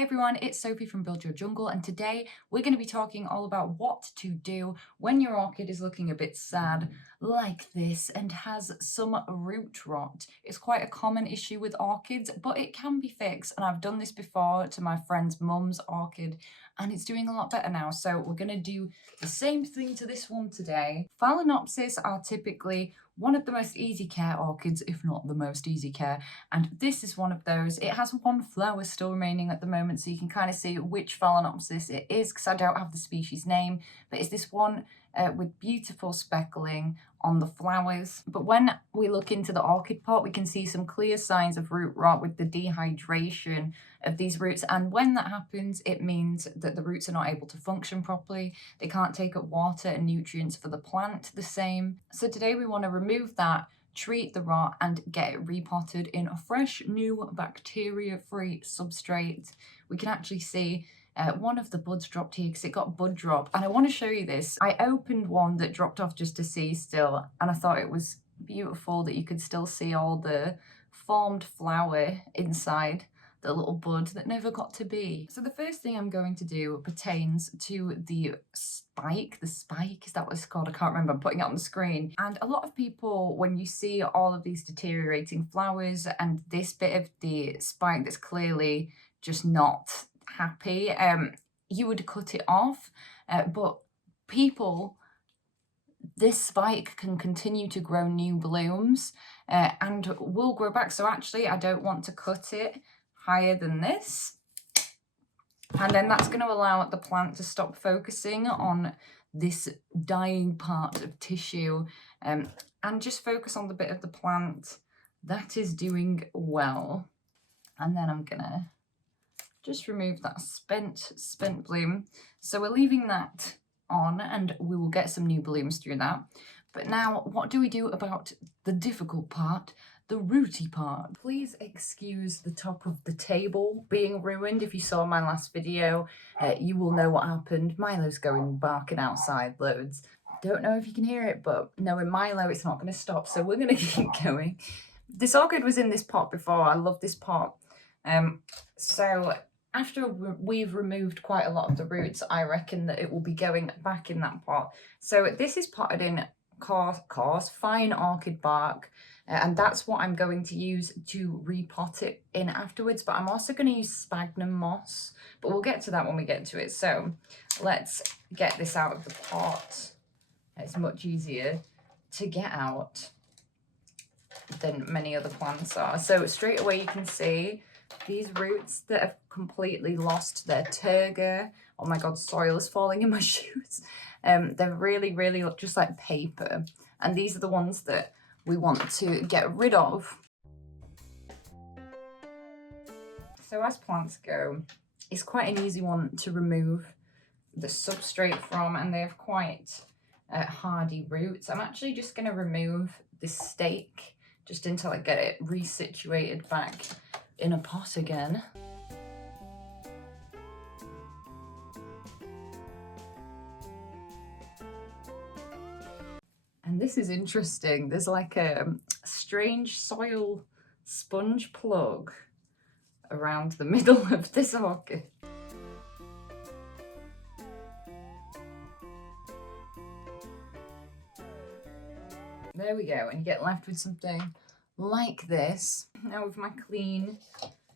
Hey everyone, it's Sophie from Build Your Jungle, and today we're going to be talking all about what to do when your orchid is looking a bit sad like this and has some root rot. It's quite a common issue with orchids, but it can be fixed, and I've done this before to my friend's mum's orchid and it's doing a lot better now. So we're going to do the same thing to this one today. Phalaenopsis are typically one of the most easy care orchids, if not the most easy care, and this is one of those. It has one flower still remaining at the moment, so you can kind of see which Phalaenopsis it is, because I don't have the species name, but it's this one with beautiful speckling on the flowers. But when we look into the orchid pot, we can see some clear signs of root rot with the dehydration of these roots, and when that happens, it means that the roots are not able to function properly. They can't take up water and nutrients for the plant the same. So today we want to remove that, treat the rot, and get it repotted in a fresh, new, bacteria-free substrate. We can actually see one of the buds dropped here because it got bud drop, and I want to show you this. I opened one that dropped off just to see still, and I thought it was beautiful that you could still see all the formed flower inside the little bud that never got to be. So the first thing I'm going to do pertains to the spike. Is that what it's called? I can't remember. I'm putting it on the screen. And a lot of people, when you see all of these deteriorating flowers and this bit of the spike that's clearly just not happy, you would cut it off. But people, this spike can continue to grow new blooms and will grow back. So actually, I don't want to cut it higher than this, and then that's going to allow the plant to stop focusing on this dying part of tissue and just focus on the bit of the plant that is doing well. And then I'm gonna just remove that spent bloom. So we're leaving that on, and we will get some new blooms through that. But now, what do we do about the difficult part, the rooty part? Please excuse the top of the table being ruined. If you saw my last video, you will know what happened. Milo's going barking outside loads. Don't know if you can hear it, but knowing Milo, it's not going to stop, so we're going to keep going. This orchid was in this pot before. I love this pot. So after we've removed quite a lot of the roots, I reckon that it will be going back in that pot. So this is potted in coarse fine orchid bark, and that's what I'm going to use to repot it in afterwards. But I'm also going to use sphagnum moss, but we'll get to that when we get to it. So let's get this out of the pot. It's much easier to get out than many other plants are. So straight away you can see these roots that have completely lost their turgor. Oh my god, soil is falling in my shoes. They're really look just like paper, and these are the ones that we want to get rid of. So as plants go, it's quite an easy one to remove the substrate from, and they have quite hardy roots. I'm actually just going to remove this stake just until I get it resituated back in a pot again. And this is interesting. There's like a strange soil sponge plug around the middle of this orchid. There we go, and you get left with something like this. Now with my clean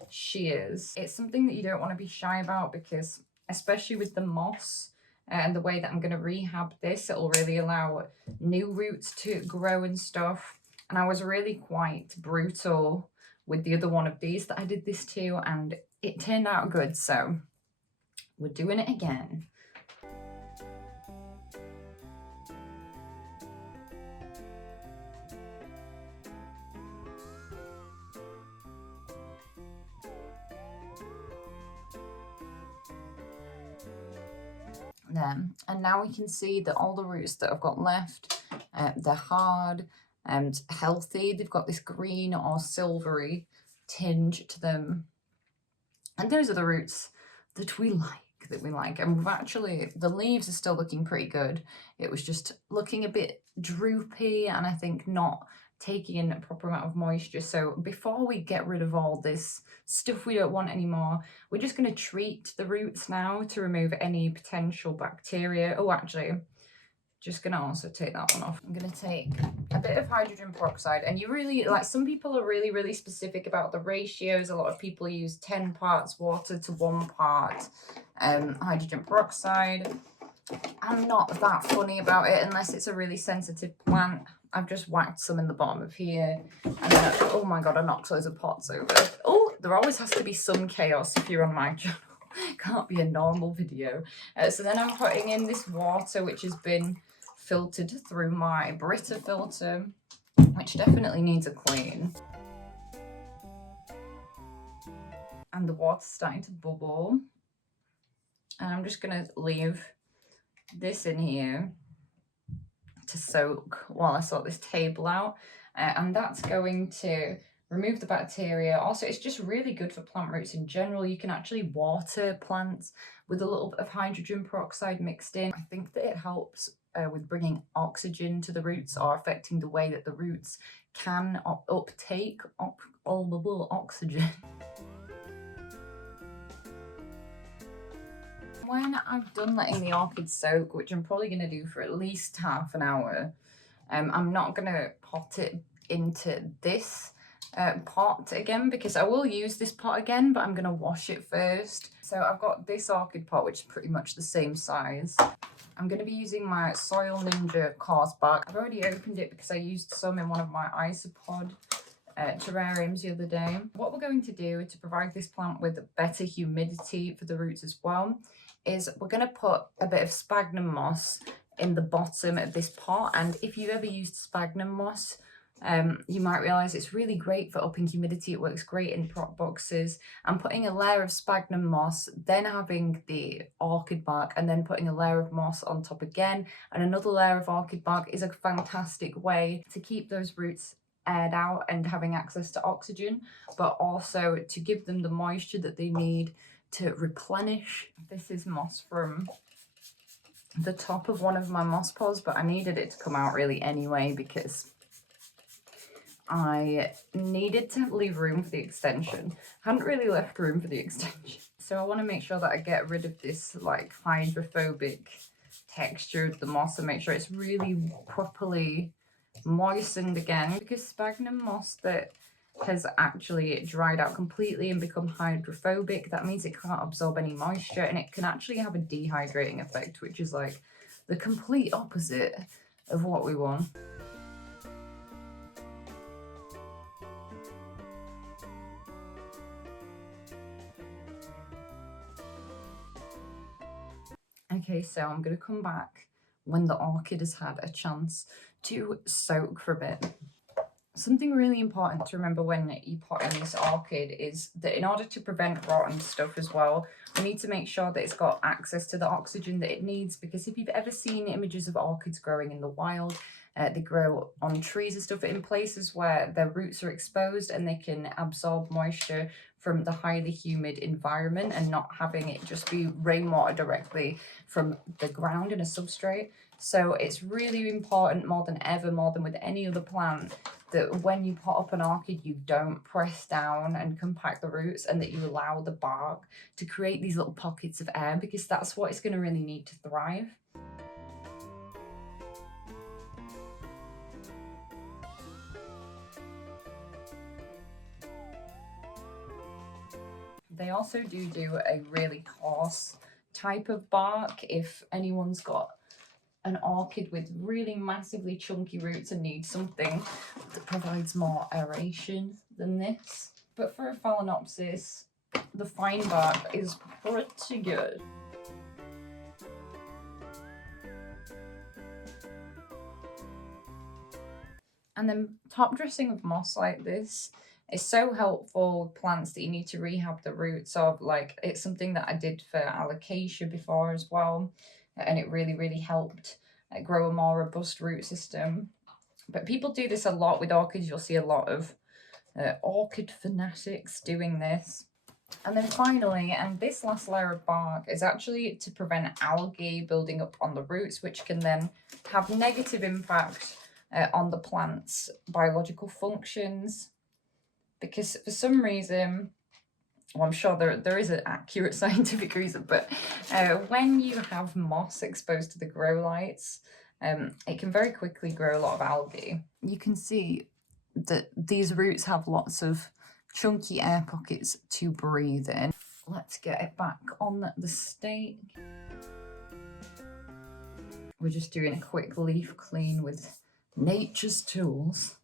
shears, it's something that you don't want to be shy about, because especially with the moss and the way that I'm going to rehab this, it'll really allow new roots to grow and stuff. And I was really quite brutal with the other one of these that I did this to, and it turned out good, so we're doing it again. There. And now we can see that all the roots that I've got left, they're hard and healthy. They've got this green or silvery tinge to them, and those are the roots that we like. And we've actually, the leaves are still looking pretty good. It was just looking a bit droopy, and I think not taking in a proper amount of moisture. So before we get rid of all this stuff we don't want anymore, we're just going to treat the roots now to remove any potential bacteria. Oh, actually, just going to also take that one off. I'm going to take a bit of hydrogen peroxide, and you really, like, some people are really specific about the ratios. A lot of people use 10 parts water to 1 part hydrogen peroxide. I'm not that funny about it unless it's a really sensitive plant. I've just whacked some in the bottom of here. And then, oh my god, I knocked loads of pots over. Oh, there always has to be some chaos if you're on my channel. Can't be a normal video. So then I'm putting in this water, which has been filtered through my Brita filter, which definitely needs a clean. And the water's starting to bubble. And I'm just going to leave this in here to soak while I sort this table out, and that's going to remove the bacteria. Also, it's just really good for plant roots in general. You can actually water plants with a little bit of hydrogen peroxide mixed in. I think that it helps with bringing oxygen to the roots, or affecting the way that the roots can uptake oxygen. When I've done letting the orchids soak, which I'm probably going to do for at least half an hour, I'm not going to pot it into this pot again, because I will use this pot again, but I'm going to wash it first. So I've got this orchid pot, which is pretty much the same size. I'm going to be using my Soil Ninja coarse bark. I've already opened it because I used some in one of my isopod terrariums the other day. What we're going to do to provide this plant with better humidity for the roots as well is we're going to put a bit of sphagnum moss in the bottom of this pot. And if you've ever used sphagnum moss, you might realize it's really great for upping humidity. It works great in prop boxes. And putting a layer of sphagnum moss, then having the orchid bark, and then putting a layer of moss on top again, and another layer of orchid bark is a fantastic way to keep those roots aired out and having access to oxygen, but also to give them the moisture that they need to replenish. This is moss from the top of one of my moss pods, but I needed it to come out really anyway because I needed to leave room for the extension. I hadn't really left room for the extension. So I want to make sure that I get rid of this like hydrophobic texture of the moss and make sure it's really properly moistened again, because sphagnum moss that has actually dried out completely and become hydrophobic, that means it can't absorb any moisture, and it can actually have a dehydrating effect, which is like the complete opposite of what we want. Okay, so I'm going to come back when the orchid has had a chance to soak for a bit. Something really important to remember when you pot in this orchid is that in order to prevent rot and stuff as well, we need to make sure that it's got access to the oxygen that it needs, because if you've ever seen images of orchids growing in the wild, they grow on trees and stuff in places where their roots are exposed and they can absorb moisture from the highly humid environment and not having it just be rainwater directly from the ground in a substrate. So it's really important, more than ever, more than with any other plant, that when you pot up an orchid, you don't press down and compact the roots, and that you allow the bark to create these little pockets of air, because that's what it's going to really need to thrive. They also do a really coarse type of bark if anyone's got an orchid with really massively chunky roots and needs something that provides more aeration than this. But for a Phalaenopsis, the fine bark is pretty good. And then top dressing with moss like this is so helpful with plants that you need to rehab the roots of. Like, it's something that I did for alocasia before as well, and it really helped grow a more robust root system. But people do this a lot with orchids. You'll see a lot of orchid fanatics doing this. And then finally, and this last layer of bark is actually to prevent algae building up on the roots, which can then have negative impact on the plant's biological functions. Because for some reason, well, I'm sure there is an accurate scientific reason, but when you have moss exposed to the grow lights, it can very quickly grow a lot of algae. You can see that these roots have lots of chunky air pockets to breathe in. Let's get it back on the stake. We're just doing a quick leaf clean with nature's tools.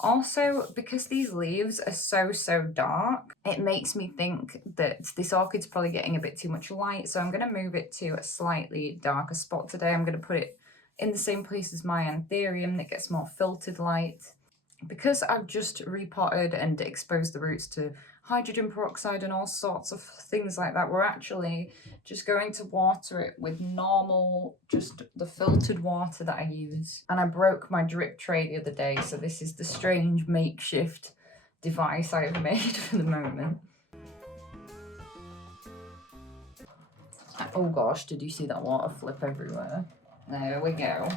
Also, because these leaves are so dark, it makes me think that this orchid's probably getting a bit too much light, so I'm going to move it to a slightly darker spot today. I'm going to put it in the same place as my anthurium that gets more filtered light. Because I've just repotted and exposed the roots to hydrogen peroxide and all sorts of things like that, we're actually just going to water it with normal, just the filtered water that I use. And I broke my drip tray the other day, so this is the strange makeshift device I have made for the moment. Oh gosh, did you see that water flip everywhere? There we go.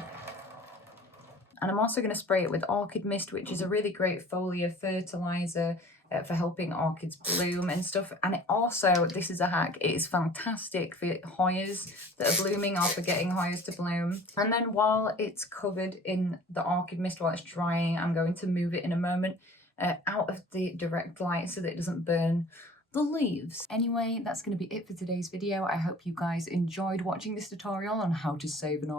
And I'm also going to spray it with orchid mist, which is a really great foliar fertilizer for helping orchids bloom and stuff. And it also, this is a hack, it is fantastic for Hoyas that are blooming or for getting Hoyas to bloom. And then while it's covered in the orchid mist, while it's drying, I'm going to move it in a moment out of the direct light so that it doesn't burn the leaves. Anyway, that's going to be it for today's video. I hope you guys enjoyed watching this tutorial on how to save an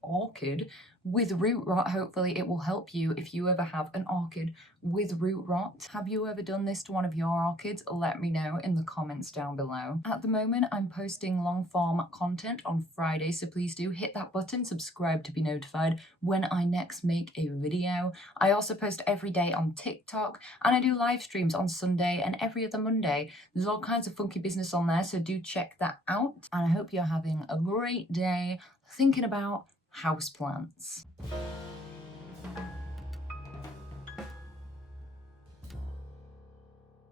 orchid with root rot. Hopefully it will help you if you ever have an orchid with root rot. Have you ever done this to one of your orchids? Let me know in the comments down below. At the moment, I'm posting long form content on Friday, so please do hit that button, subscribe to be notified when I next make a video. I also post every day on TikTok, and I do live streams on Sunday and every other Monday. There's all kinds of funky business on there, so do check that out. And I hope you're having a great day thinking about houseplants.